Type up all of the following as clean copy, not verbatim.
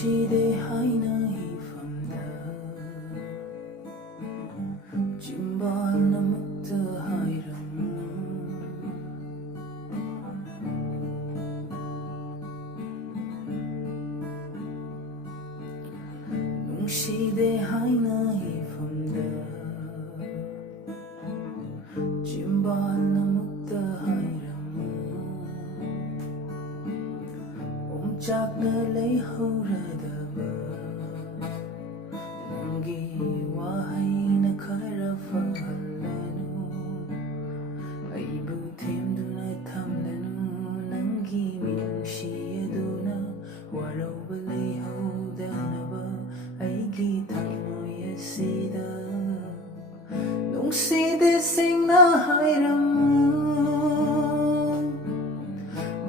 ꯅꯨꯡꯁꯤꯗꯦ ꯍꯥꯏꯅ ꯏꯐꯝꯗ ꯆꯤꯝꯕꯥꯜ ꯑꯃꯨꯛꯇ ꯍꯥꯏꯔꯝꯃꯨ ꯅꯨꯡꯁꯤꯗꯦ ꯍꯥꯏꯅ ꯏꯐꯝꯗ ꯆꯤꯝꯕꯥꯜ ꯑꯃꯨꯛꯇ ꯍꯥꯏꯔꯝꯃꯨ ꯑꯣꯝꯆꯥꯛꯅ ꯂꯩꯍꯧꯔꯗꯕ ꯅꯪꯒꯤ ꯋꯥꯍꯩꯅ ꯈꯔ ꯐꯍꯜꯂꯅꯨ ꯑꯩꯕꯨ ꯊꯦꯝꯗꯨꯅ ꯊꯝꯂꯅꯨ ꯅꯪꯒꯤ ꯃꯤꯅꯨꯡꯁꯤ ꯑꯗꯨꯅ ꯋꯥꯔꯧꯕ ꯂꯩꯍꯧꯗꯅꯕ ꯑꯩꯒꯤ ꯊꯃꯣꯏ ꯑꯁꯤꯗ ꯅꯨꯡꯁꯤꯗꯦ ꯁꯦꯡꯅ ꯍꯥꯏꯔꯝꯃꯨ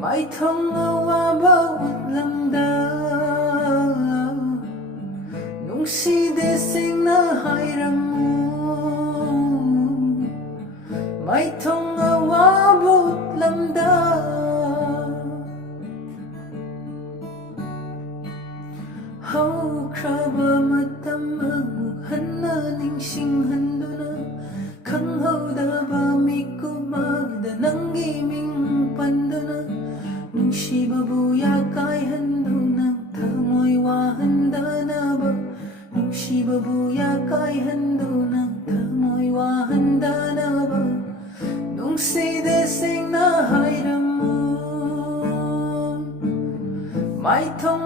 ꯃꯥꯏꯊꯣꯡ ꯑꯋꯥꯕ ꯎꯠꯂꯝꯗ ꯅꯨꯡꯁꯤꯗꯦ ꯁꯦꯡꯅ ꯍꯥꯏꯔꯝꯃු ꯃꯥꯏꯊꯣꯡ ꯑꯋꯥꯕ ꯎꯠꯂꯝꯗ ꯍꯧꯈ꯭ꯔꯕ ꯃꯇꯝ ꯑꯃꯨꯛ ꯍꯟꯅ ꯅꯤꯡꯁꯤꯡꯍꯟꯗꯨꯅ ꯈꯪꯍꯧꯗꯕ ꯃꯤꯀꯨꯞ ꯑꯃꯗ ꯅꯪꯒꯤ ꯃꯤꯡ ꯄꯟꯗꯨꯅ ꯅꯨꯡꯁꯤꯕꯕꯨ ꯌꯥꯀꯥꯏꯍꯟꯗꯨꯅ ꯊꯃꯣꯏ ꯋꯥꯍꯟꯗꯅꯕ ꯅꯨꯡꯁꯤꯕꯕꯨ ꯌꯥꯀꯥꯏꯍꯟꯗꯨꯅ ꯊꯃꯣꯏ ꯋꯥꯍꯟꯗꯅꯕ ꯅꯨꯡꯁꯤꯗꯦ ꯁꯦꯡꯅ ꯍꯥꯏꯔꯝꯃꯨ ꯃꯥꯏꯊꯣꯡ